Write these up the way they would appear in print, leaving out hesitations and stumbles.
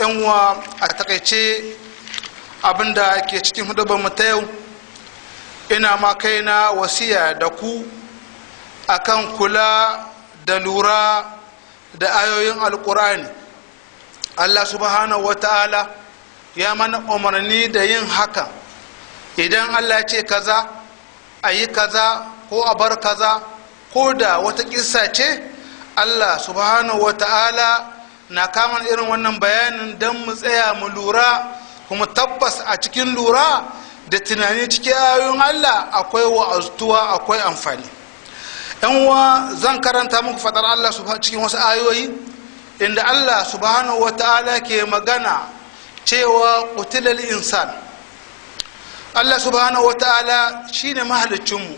yan uwa a takaice abinda ke cikin hudubar mu ta yau, ina ma kaina wasiya da ku akan kula da lura da ayoyin alkur'ani. Allah subhanahu wata'ala ya mana umarni da yin hakan. Idan Allah ya ce kaza a yi kaza ko a bar kaza, ko da wata kissa ce, Allah subhanahu wata'ala na kama irin wannan bayanin don mu tsaya mu lura, kuma tabbas a cikin lura da tunani cikin ayoyin Allah akwai wa'azuwa, akwai amfani. yan uwa, zan karanta muku fadar Allah cikin wasu ayoyi inda Allah subhanahu wata'ala ke magana cewa qutilal insan. Allah subhanahu wata'ala shine mahaliccinmu,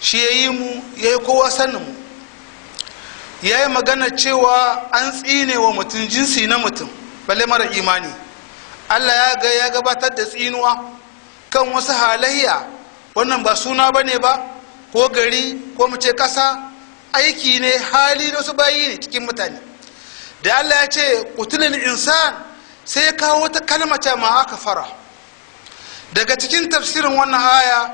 shi yayi mu, yayi kowa sanin mu. Yayi magana cewa an tsine wa mutum, jinsi na mutum balle mara imani. Allah ya gabatar da tsinuwa kan wasu halayya, wannan ba suna bane ba, ko gari ko mu ce kasa, aiki ne, hali da wasu bayi ne cikin mutane. Da Allah ya ce qutulul insan, sai ya kawo wata kalma ta ma aka fara. Daga cikin tafsirin wannan aya,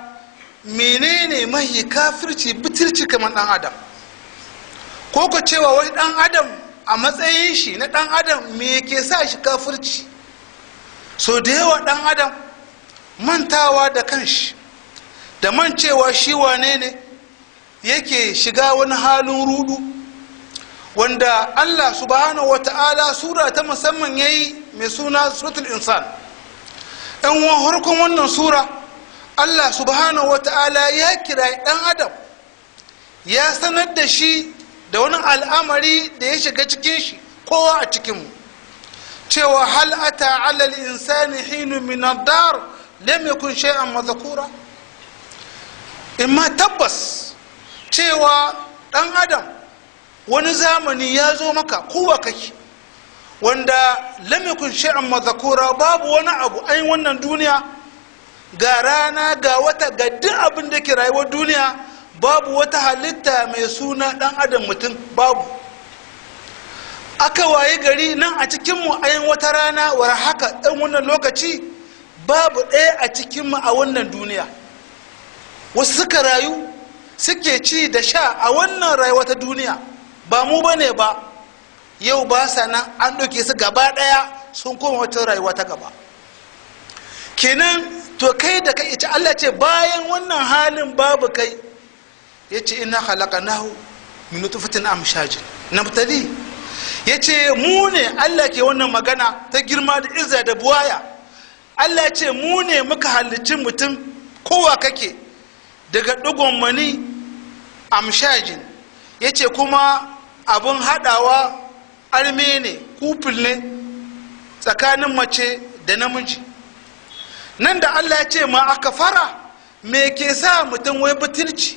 menene mahi kafirci bitirci kamar dan adam, ko ko cewa wani dan adam a matsayin shi na dan adam me yake sa shi kafirci? So da yawa dan adam mantawa da kanshi da mancewa shi wane ne yake shiga wani halin rudu, wanda Allah subhanahu wata'ala sura ta musamman yayi mai suna suratul insan. in wa harkon wannan sura Allah subhanahu wata'ala ya kira dan adam, ya sanar da shi da wani al'amari da ya shiga cikin shi, kowa a cikinmu, cewa hal ata ala al-insani hinu min ad-dar lam yakun shay'an madhkura. Imma tabbas cewa dan adam wani zamani ya zo maka, kowa kake, wanda lam yakun shay'an madhkura, babu wani abu ai wannan duniya, ga rana ga wata ga duk abin da ke rayuwar duniya, babu wata halitta mai suna dan adam mutum, babu. Aka waye gari nan a cikinmu ayin wata rana war haka ɗan wannan lokaci, babu ɗaya a cikinmu a wannan duniya. Wasu suka rayu suke ci da sha a wannan rayuwa ta duniya, ba mu bane ba, yau ba sa nan, an ɗauke su gaba ɗaya sun koma wata rayuwa ta gaba. Kenan to kai da kai, ita Allah ce bayan wannan halin babu kai, ya ce ina khalaqnahu min nutfatin amshajin nabtali. Ya ce mu ne, Allah ke wannan magana ta girma da izza da buwaya. Allah ce mu ne muka halicci mutum, kowa kake, daga ɗigon mani amshajin. Ya ce kuma abin haɗawa arme ne, kufil ne tsakanin mace da namiji. Nan da Allah ya ce ma aka fara, me ke sa mutum wai butulci?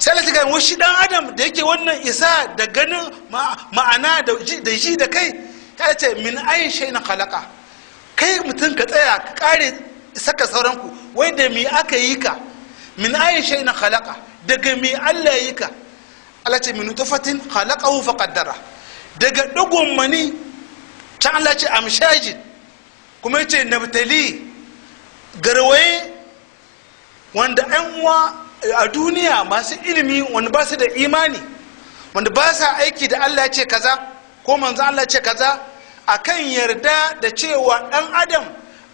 Sai Allah ta gani wasu dan adam da yake wannan isa da ganin ma'ana da ji da kai, ta ce min ayin shay na khalaqa. Kai mutum ka tsaya ka kare saka sauranku, wai da mi aka yi ka? Min ayin shay na khalaqa, daga mi Allah yi ka? Allah ce min nutfatin khalaqahu faqaddara, daga dugun mani, can Allah ce amshajin, kuma yace nabtali, garwaye, wanda an uwa a duniya masu ilimi wanda ba su da imani, wanda ba sa aiki da Allah ya ce kaza ko manzo Allah ya ce kaza, akan yarda da cewa dan adam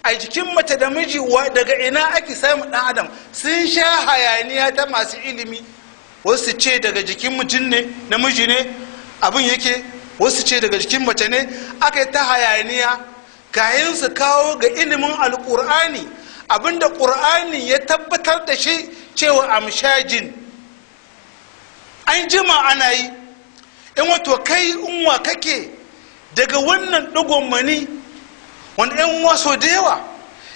a jikin mace da miji, daga ina ake samun dan adam, sun sha hayaniya ta masu ilimi. Wasu ce daga jikin mutum ne, namiji ne abin yake, wasu ce daga jikin mace ne. Aka yi ta hayaniya kayan su kawo ga ilimin alkur'ani, abinda ƙur'ani ya tabbatar da shi cewa amshajin. An jima ana yi, in wato kai unwa kake daga wannan ɗigon mani, wanda yan waso da yawa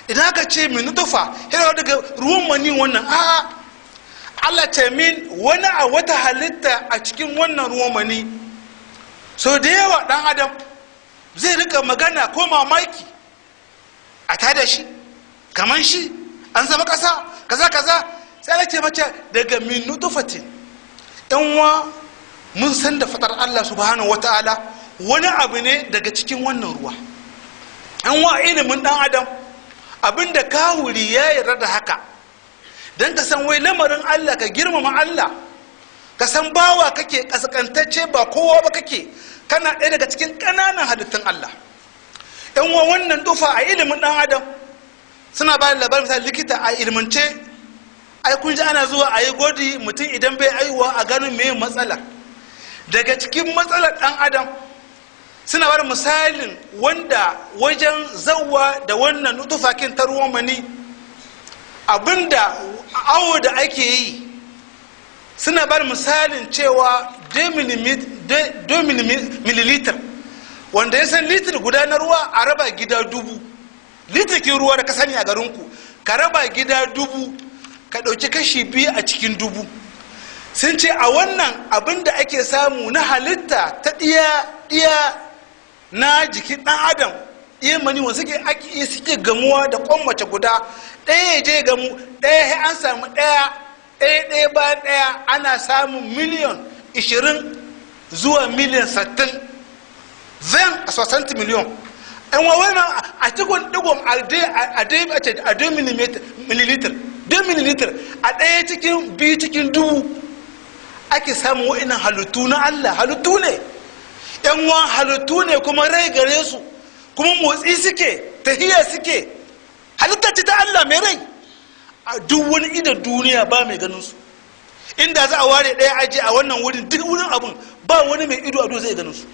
idan aka ce min nutufa, yana daga ruwan mani wannan, a'a, Allah ce min wani a wata halitta a cikin wannan ruwan mani. So da yawa ɗan adam zai rika magana ko mamaki a tada shi kaman shi an zama kasa kaza kaza, sai Allah ce mace daga min nutfatin. Yan wa mun san da fatar Allah subhanahu wataala, wani abu ne daga cikin wannan ruwa. An wa ilimin dan adam abinda kawuri ya yarda da haka, don ka san wai lamarin Allah, ka girmama Allah, ka san bawa kake kaskantacce ba kowa ba kake, kana ɗaya daga cikin ƙananan halittun Allah. Yan wa wannan dufa a ilimin dan adam suna ba da labarin misali likita a ilmance, ai kun ji ana zuwa a yi gwaji mutum idan bai aiwa a ganin me matsala. Daga cikin matsalar dan adam suna bada misalin wanda wajen zawa da wannan nutufakin ta ruwan mani, abinda awo da ake yi suna bada misalin cewa 2 mililitar, wanda ya san litir guda na ruwa a raba gida 1000. Litirkin ruwa da ka sani a garinku ka raba gida 1000, ka ɗauki kashi 2 a cikin 1000. Sun ce a wannan abinda ake samu na halitta ta ɗiya na jikin ɗan adam, iya mani wanda suke gamuwa da kwan mace guda ɗaya ya je gamu ɗaya, an samu ɗaya bayan ɗaya, ana samun miliyan 20 zuwa miliyan 60 zan a 60 miliyan. Yan wannan a cikin digon a 2 mililitar a ɗaya cikin 2 cikin 1000 ake samun wa'inan halittu na Allah. Halittu ne yan wa, halittu ne kuma rai gare su, kuma motsi suke, tahiya suke, halitta ce ta Allah mai rai. A duk wani idan duniya ba mai ganin su. Inda za a ware ɗaya aji a wannan wurin, duk wurin abun ba wani mai ido a zai ganin su.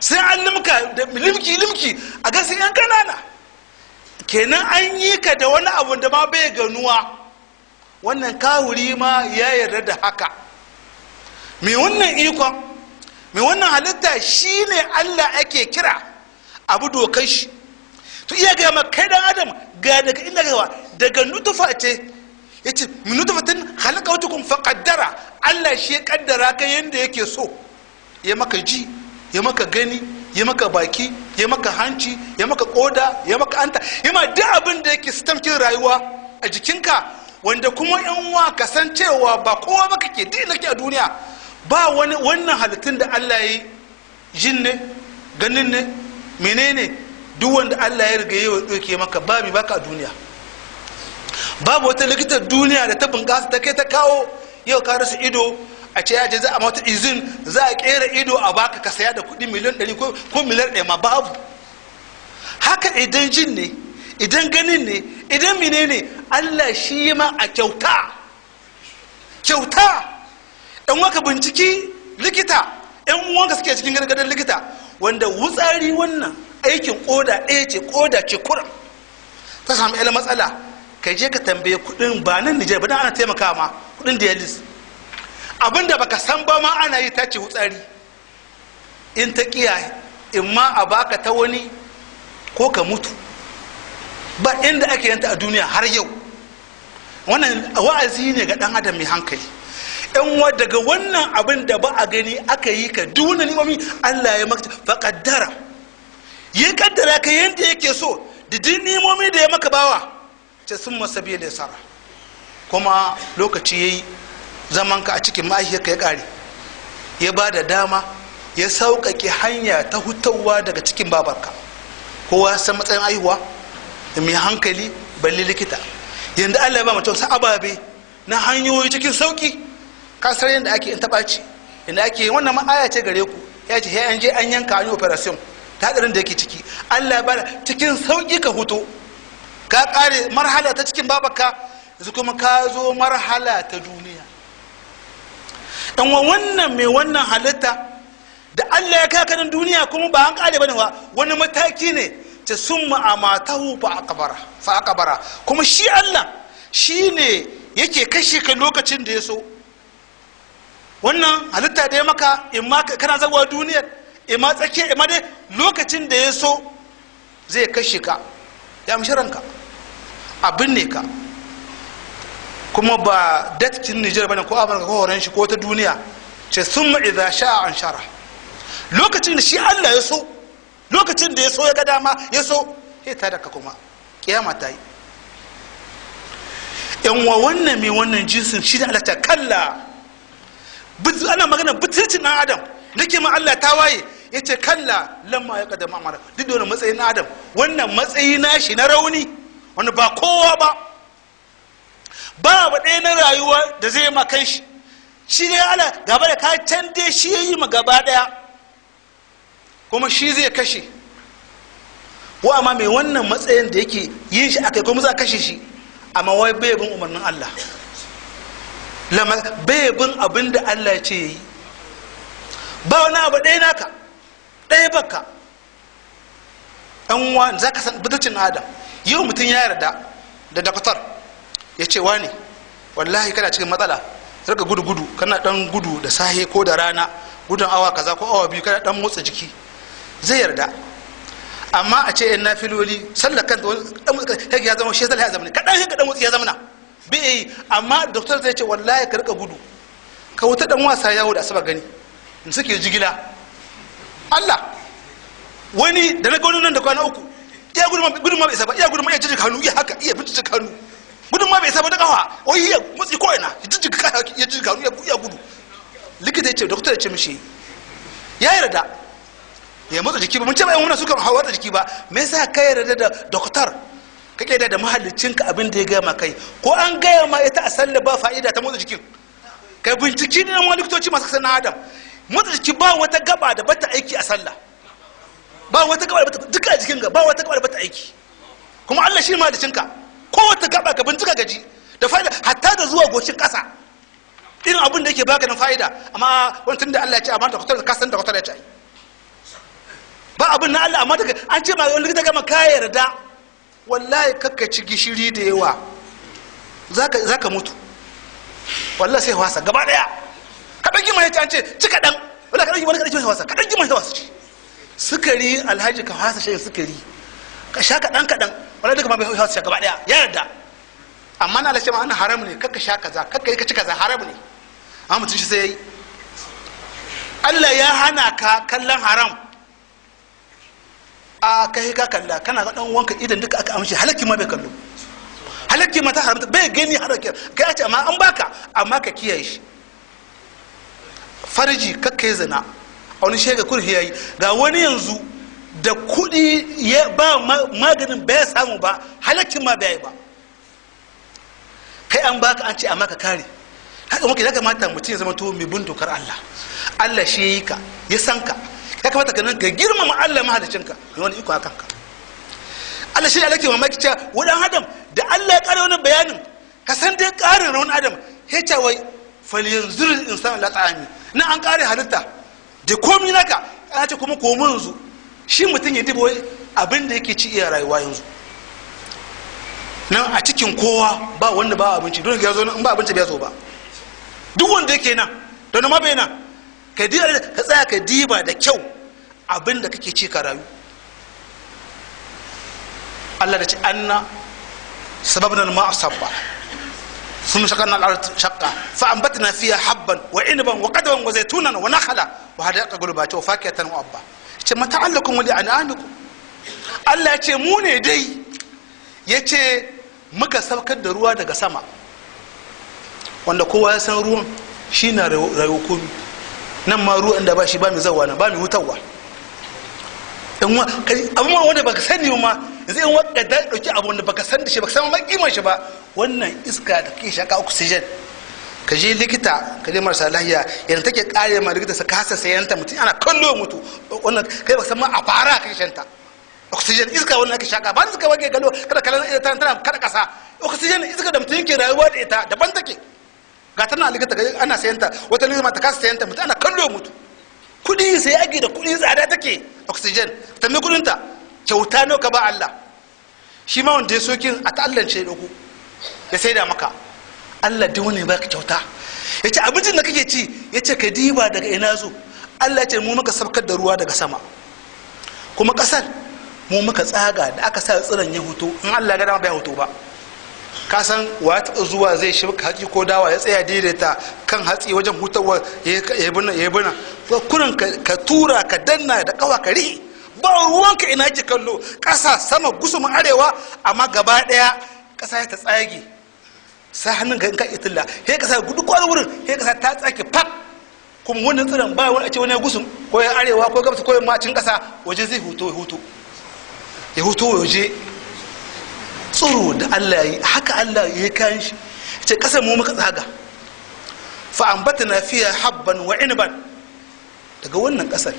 Sai an limka da limki a gasin yan kanana. Kenan an yi ka da wani abu da ma bai ganuwa. Wannan kawuri ma ya yarda da haka. Mai wannan ikon, mai wannan halitta shi ne Allah ake kira abu dokar shi. To iya gaya ma kai dan adam ga daga inda gawa daga nutufa ce, ya ce min nutufatin halakautukum faqaddara. Allah shi ya kaddara ka yanda yake so, ya maka ji, ya maka gani, ya maka baki, ya maka hanci, ya maka koda, ya maka anta, ya ma duk abin da yake sistamkin rayuwa a jikinka, wanda kuma yan uwa kasancewa ba kowa ba kake duk inda kake a duniya. Ba wani wannan halittun da Allah ya yi, jin ne, ganin ne, menene, duk wanda Allah ya riga ya doke maka babu baka a duniya. Babu wata likitar duniya da ta bunƙasa ta kai ta kawo yau ka rasa ido a ce ya je za a mata izin za a kera ido a baka ka saya da kuɗi miliyan 100 ko miliyan 1 ma babu. Haka idan jin ne, idan ganin ne, idan menene, Allah shi ma a kyauta. Yan waka binciki likita, yan uwanka suke cikin gargadar likita, wanda wutsari wannan aikin koda ɗaya ce, koda ce kuram ta samu yala matsala, ka je ka tambaye kudin ba nan Nijar ba, dan ana taimaka ma kudin dialysis. Abinda baka san ba ma ana yi ta ce wutsari, in ta kiyaye in ma a baka ta wani ko ka mutu. Ba inda ake yanta a duniya har yau. Wannan wa'azi ne ga dan adam mai hankali. Yan wa daga wannan abin da ba a gani aka yi ka duk wannan nimomi Allah ya maka faƙaddara, ya kaddara ka yanda yake so da duk nimomi da ya maka bawa, ce sun masabi da sara. Kuma lokaci yayi zaman ka a cikin mahaifiyarka ya ƙare, ya ba da dama ya sauƙaƙe hanya ta hutawa daga cikin babarka. Kowa san matsayin aihuwa mai hankali balle likita, yanda Allah ya ba mutum sa ababe na hanyoyi cikin sauƙi. Kasar yadda ake in taɓa ce, inda ake wannan aya ce gare ku, ya ce an je an yanka an yi operation ta hadarin da yake ciki. Allah ya bada cikin sauƙi ka huto, ka ƙare marhala ta cikin babarka, yanzu kuma ka zo marhala ta duniya. Dan wannan mai wannan halitta da Allah ya kaka nan duniya kuma ba an ƙare bane wa wani mataki ne ta summa amatahu fa aqbara. Kuma shi Allah shi ne yake kashe ka lokacin da ya so. Wannan halitta da ya maka, in ma kana zagowa duniyar, in ma tsakiya, in ma dai lokacin da ya so zai kashe ka, ya amshi ranka, abin ne ka. Kuma ba dattin Nijar bane ko Amurka ko horon shi ko ta duniya, ce summa idza sha'a anshara. Lokacin da shi Allah ya so, lokacin da ya so ya ga dama ya so, sai ta daka kuma kiyama ta yi. Yan wa wannan mai wannan jinsin shi da Allah ta kalla. Ana magana butulcin ɗan adam da ke ma Allah ta waye, yace kalla lamma ya kadama amara duk da wannan matsayin adam wannan matsayi nashi na rauni wanda ba kowa ba ɗaya na rayuwa da zai ma kanshi shi ne ala gaba da ka can dai shi yayi ma gaba daya kuma shi zai kashe wa amma mai wannan matsayin da yake yin shi akai kuma za kashe shi amma wai bai bin umarnin Allah bai bin abin da Allah ya ce yi ba wani abu ɗaya naka ɗaya baka ɗan wani za ka san butacin adam yau mutum ya yarda da daktar ya ce wani wallahi kana cikin matsala rika gudu kana ɗan gudu da sahe ko da rana gudun awa kaza ko awa biyu kana ɗan motsa jiki zai yarda amma a ce yan nafiloli sallar kanta wani ya zama shi sallar ya zama ne kaɗan shi kaɗan motsi ya zama na bai yi amma doktor zai ce wallahi ka rika gudu ka wuta ɗan wasa yawo da asabar gani in suke jigila Allah wani da na gani nan da kwana uku iya gudun ma bai isa ba iya gudun ma iya jijjiga hannu iya haka iya bincika hannu gudun ma bai isa ba da kawa wai iya motsi ko ina ya jijjiga hannu iya gudu likita ya ce doktor ya ce mishi ya yarda ya motsa jiki ba mun ce ba yan wani sukan hawa da jiki ba me yasa ka yarda da doktor kake da mahallicinka abin da ya gaya ma kai ko an gaya ma ita a sallah ba fa'ida ta motsa jikin kai binciki ne na likitoci masu kasar na adam motsa jiki ba wata gaba da bata aiki a sallah ba wata gaba da bata duka a jikin ga ba wata gaba da bata aiki kuma Allah shi mahallicinka ko wata gaba ka bincika gaji da fa'ida hatta da zuwa goshin kasa irin abin da yake baka nan fa'ida amma wani tun da Allah ya ce amma doktor ka san doktor ya ce ba abin na Allah amma daga an ce ma wani likita gama ka yarda wallahi kakka ci gishiri da yawa zaka mutu wallahi sai wasa gaba daya ka dan gima yace an ce ci kadan wallahi ka dan gima ka dan wasa ka dan gima wasa ci sukari alhaji ka wasa shan sukari ka sha kadan wallahi duka ma bai wasa gaba daya ya yarda amma na Allah ce ma an haram ne kakka sha kaza kakka yi ka ci kaza haram ne amma mutun shi sai yayi Allah ya hana ka kallon haram a kai ka kalla kana ga dan wanka idan duka aka amshi halakki ma bai kallo halakki ma ta haramta bai gani halakki kai a ce amma an baka amma ka kiyaye shi farji kakka yi zina a wani shega kurhi yayi ga wani yanzu da kudi ya ba maganin bai samu ba halakki ma bai ba kai an baka an ce amma ka kare haka muke ya kamata mutum ya zama to mai bin dokar Allah Allah shi yayi ka ya san ka ya kamata ka nan ga girmama Allah mahalicinka mai wani iko akan ka Allah shi alake mamaki cewa wadan adam da Allah ya kare wannan bayanin ka san dai karin wani adam ya ce wai falyanzur insanu la ta'ami na an kare halitta da komai naka ana ce kuma komai yanzu shi mutum ya dibo abin da yake ci iya rayuwa yanzu nan a cikin kowa ba wanda ba abinci don ya zo in ba abinci bai zo ba duk wanda yake nan don ma bai nan ka tsaya ka diba da kyau abin da kake ci ka rayu Allah da ce anna sababna ma sabba ثم شققنا الارض شقا فانبتنا فيها حبا وعنبا وقدبا وزيتونا ونخلا وحدائق غلبات وفاكهه وابا ce mata'allakum wa li'anamikum Allah ya ce mu ne dai yace muka saukar da ruwa daga sama wanda kowa ya san ruwan shi na rayuwa komi nan ma ruwan da ba shi ba mai zawa nan ba mai hutawa amma wanda baka sani ma yanzu in wadda da dauki abu wanda baka san da shi baka san ma kimar shi ba wannan iska da kake shaka oxygen ka je likita ka je marasa lahiya yanzu take kare ma likita sa kasa sayanta mutum ana kallo mutu wannan kai baka san ma a fara kai shanta oxygen iska wannan ake shaka ba iska wage galo kada kallon ita tana kada kasa oxygen iska da mutum yake rayuwa da ita daban take ga tana likita ana sayanta wata likita ta kasa sayanta mutum ana kallo mutu kudi sai ake da kudi tsada take oxygen ta mai kudin ta kyauta ne ka ba Allah shi ma wanda ya sokin a ta'allance ya dauko ya saida maka Allah duk wani baka kyauta yace abincin da kake ci yace ka diba daga ina zo Allah ce mu muka sabkar da ruwa daga sama kuma kasar mu muka tsaga da aka sa tsiran ya huto in Allah ga dama bai huto ba ka san wa ta zuwa zai shibka hatsi ko dawa ya tsaya daidaita kan hatsi wajen hutawa ya bina to kurin ka tura ka danna da kawa ka ri ba ruwanka ina ki kallo kasa sama gusuma arewa amma gaba daya kasa ya ta tsage sai hannun ga in ka itilla sai kasa gudu kwaro wurin sai kasa ta tsake fak kuma wannan tsiron ba wani a ce wani gusun ko ya arewa ko gabas ko yammacin kasa waje zai huto ya huto waje. tsoro da Allah ya yi haka Allah ya kayan shi ce kasar mu muka tsaga fa ambatna fiha habban wa inban daga wannan kasar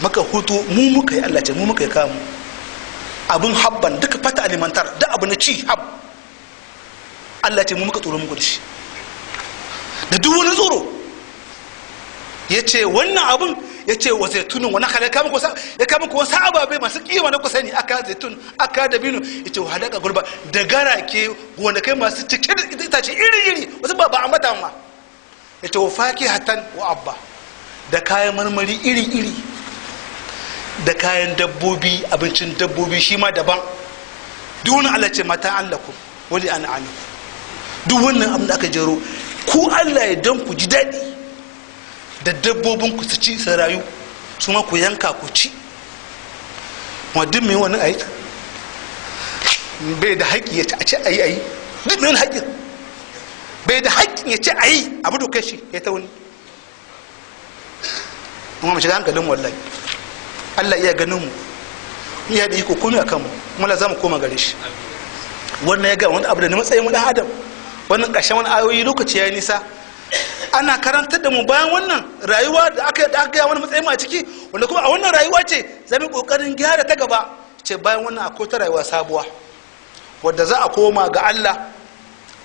maka hutu mu muka yi Allah ce mu muka yi kamu abin habban duka fata alimantar da abu na ci hab Allah ce mu muka tsoro muku da shi da duk wani tsoro ya ce wannan abin ya ce wa zaitunin wani kala ya kama kuwa ababe masu kima na kusa ne aka zaitun aka dabino ya ce wa halaka gulba da garake gonakai masu cike da itace iri-iri wasu ba a mata ma ya ce wa faki hatan wa abba da kayan marmari iri-iri da kayan dabbobi abincin dabbobi shi ma daban duk wani Allah ce mata Allah ku wani ana anu duk wannan abin da aka jero ku Allah ya dan ku ji daɗi da dabbobin ku su ci su rayu su ma ku yanka ku ci wadda mai wani ayi bai da haƙƙi ya ci a ci ayi duk mai wani haƙƙin bai da haƙƙin ya ci ayi abu da kai shi ya ta wani kuma mu shiga hankalin wallahi Allah iya ganin mu iya da iko komai akan mu kuma za mu koma gare shi wannan ya ga wani abu da na matsayin mu dan adam wannan ƙarshen wani ayoyi lokaci ya yi nisa ana karantar da mu bayan wannan rayuwa da aka gaya wani matsayin mu a ciki wanda kuma a wannan rayuwa ce za mu kokarin gyara ta gaba ce bayan wannan akwai ta rayuwa sabuwa wadda za a koma ga Allah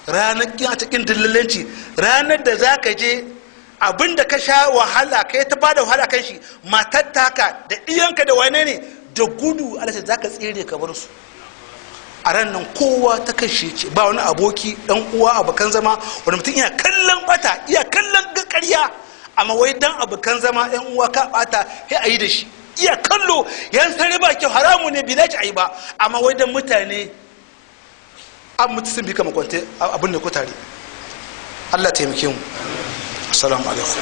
ranar a cikin dillalanci ranar da za ka je abinda ka sha wahala ka yi ta bada wahala kan shi matar taka da iyanka da wane ne da gudu Allah za ka tsere ka bar su a ran nan kowa ta kashe ce ba wani aboki dan uwa abokan zama wani mutum iya kallon bata iya kallon ƙarya amma wai dan abokan zama yan uwa ka bata sai a yi da shi iya kallo yan sare ba kyau haramu ne bi dace a yi ba amma wai dan mutane an mutu sun bi kama kwante abin da ku tare Allah taimake mu assalamu alaikum